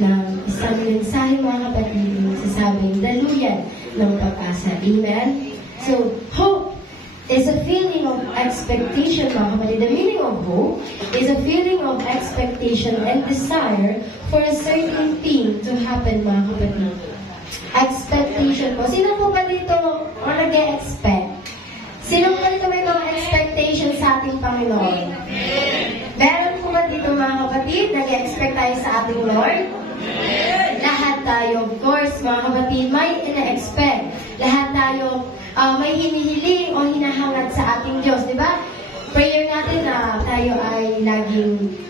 ng isang mensahe mga kapatid na sasabing daluyan ng pag-asa. Amen? So, hope is a feeling of expectation mga kapatid. The meaning of hope is a feeling of expectation and desire for a certain thing to happen mga kapatid. Expectation po. Sino po ba dito nag-e-expect? Sino po dito may mga expectation sa ating Panginoon? Meron po ba dito mga kapatid? Nag-e-expect tayo sa ating Lord? Lahat tayo, of course, mga kapatid, may ina-expect. Lahat tayo may hinihiling o hinahangad sa ating Diyos, di ba? Prayer natin na tayo ay laging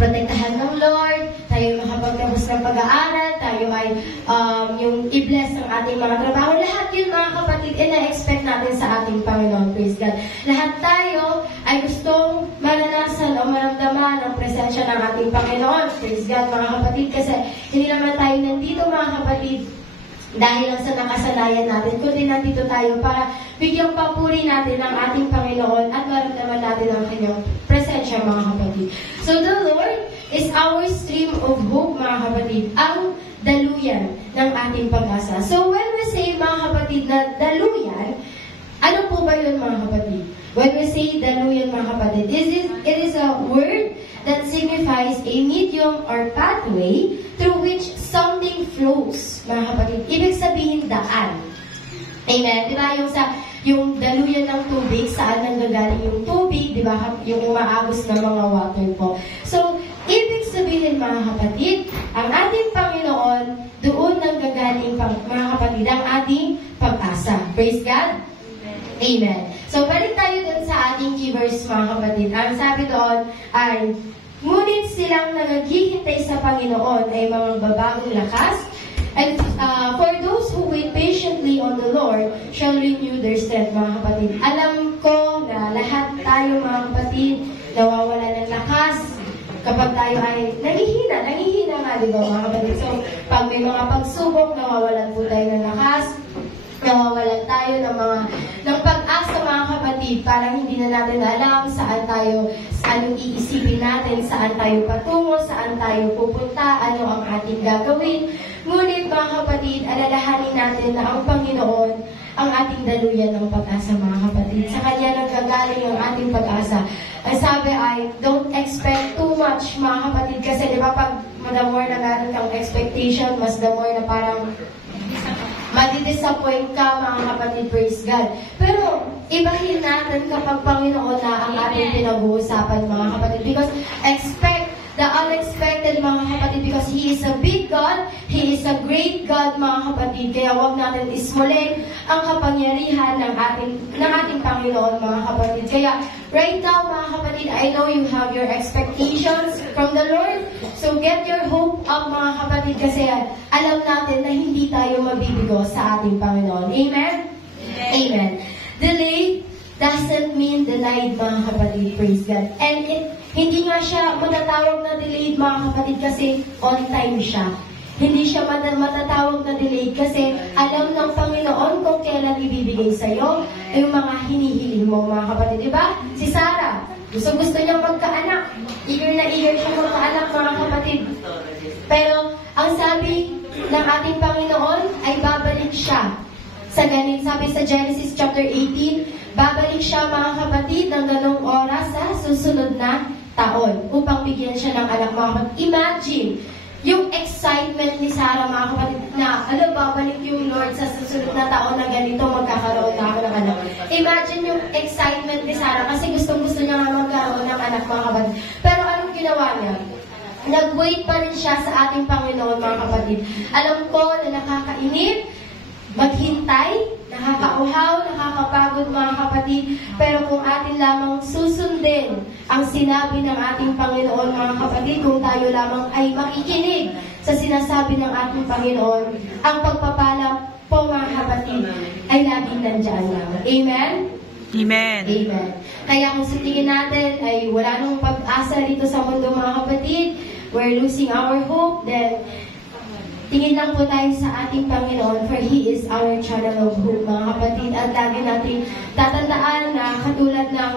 protektahan ng Lord, tayo makapagtapos ng pag-aaral, tayo ay yung i-bless ang ating mga trabaho. Lahat yun mga kapatid, ina-expect natin sa ating Panginoon. Praise God. Lahat tayo ay gustong maranasan o maramdaman ang presensya ng ating Panginoon. Praise God mga kapatid, kasi hindi naman tayo nandito mga kapatid dahil lang sa nakasanayan natin, kundi nandito tayo para bigyang papuri natin ang ating Panginoon at maramdaman natin ang kanyang presensya mga kapatid. So the Lord is our stream of hope mga kapatid, ang daluyan ng ating pag-asa. So when we say mga kapatid na daluyan, ano po ba yun mga kapatid? When we say daluyan mga kapatid, it is a word that signifies a medium or pathway through which something flows, mga kapatid. Ibig sabihin, daan. Amen? Di ba? Yung daluyan ng tubig, saan nanggagaling yung tubig, di ba? Yung umaagos na mga water po. So, ibig sabihin, mga kapatid, ang ating Panginoon, doon nanggagaling, mga kapatid, ang ating pag-asa. Praise God? Amen. So, balik tayo dun sa ating key verse, mga kapatid. Ang sabi doon ay, ngunit silang naghihintay sa Panginoon ay mga babagong lakas, and for those who wait patiently on the Lord shall renew their strength, mga kapatid. Alam ko na lahat tayo, mga kapatid, nawawala ng lakas kapag tayo ay nangihina nga, di ba, mga kapatid? So, pag may mga pagsubok, nawawalan po tayo ng lakas, nawawalan tayo ng pag-asa mga kapatid, parang hindi na natin alam saan tayo, anong iisipin natin, saan tayo patungo, saan tayo pupunta, ano ang ating gagawin. Ngunit mga kapatid, alalahanin natin na ang Panginoon ang ating daluyan ng pag-asa mga kapatid. Sa Kanya nanggagaling ang ating pag-asa. Ang sabi ay, don't expect too much mga kapatid, kasi di ba pag the more na meron kang expectation, mas the more na parang madidisappoint ka mga kapatid, praise God. Pero, ibahin natin kapag Panginoon na ang ating pinag-uusapan mga kapatid. Because expect the unexpected mga kapatid, because He is a big God, He is a great God mga kapatid. Kaya huwag natin ismulin ang kapangyarihan ng ating Panginoon mga kapatid. Kaya, right now mga kapatid, I know you have your expectations from the Lord. So get your hope up mga kapatid, kasi alam natin na hindi tayo mabibigo sa ating Panginoon. Amen? Amen. Delayed doesn't mean denied mga kapatid, praise God. And hindi nga siya matatawag na delayed mga kapatid kasi on time siya. Hindi siya matatawag na delayed kasi alam ng Panginoon kung kailan ibibigay sa'yo yung mga hinihiling mo mga kapatid. Diba? Si Sarah, gusto niyang magkaanak. Eager na eager siya magkaanak mga kapatid. Pero ang sabi ng ating Panginoon ay babalik siya. Sabi sa Genesis chapter 18, babalik siya mga kapatid ng ganong oras sa susunod na taon upang bigyan siya ng anak mga kapatid. Imagine yung excitement ni Sarah mga kapatid na babalik yung Lord sa susunod na taon na ganito, magkakaroon na ako ng anak. Imagine yung excitement ni Sarah kasi gustong-gusto niya nga magkaroon ng anak mga kapatid. Pero anong ginawa niya? Nag-wait pa rin siya sa ating Panginoon mga kapatid. Alam ko na nakakainip, maghintay, nakakauhaw, nakakapagod mga kapatid, pero kung atin lamang susundin ang sinabi ng ating Panginoon mga kapatid, kung tayo lamang ay makikinig sa sinasabi ng ating Panginoon, ang pagpapala po mga kapatid ay laging nandiyan lang. Amen? Amen. Amen. Kaya kung sa tingin natin ay wala nang pag-asa dito sa mundo mga kapatid, we're losing our hope, then tingin lang po tayo sa ating Panginoon, for He is our channel of hope, mga kapatid. At lagi natin tatandaan na katulad ng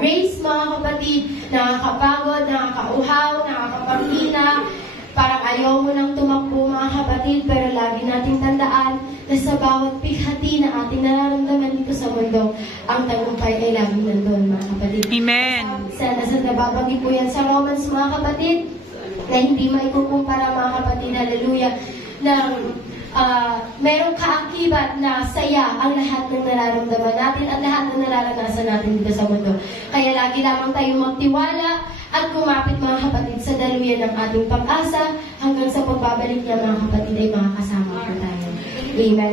race, mga kapatid, nakakapagod, nakakauhaw, nakakapanghina, para ayaw mo nang tumakbo mga kapatid, pero lagi nating tandaan na sa bawat pighati na ating nararamdaman dito sa mundo, ang tagumpay ay laging nandun mga kapatid. Amen. Sa nababanggit po yan sa Romans mga kapatid, na hindi maikukumpara mga kapatid, hallelujah, ng merong kaakibat na saya ang lahat ng nararamdaman natin at lahat ng nararanasan natin dito sa mundo. Kaya lagi lamang tayo magtiwala at kumapit mga kapatid sa daluyan ng ating pag-asa hanggang sa pagbabalik niya mga kapatid ay makakasama po tayo. Amen.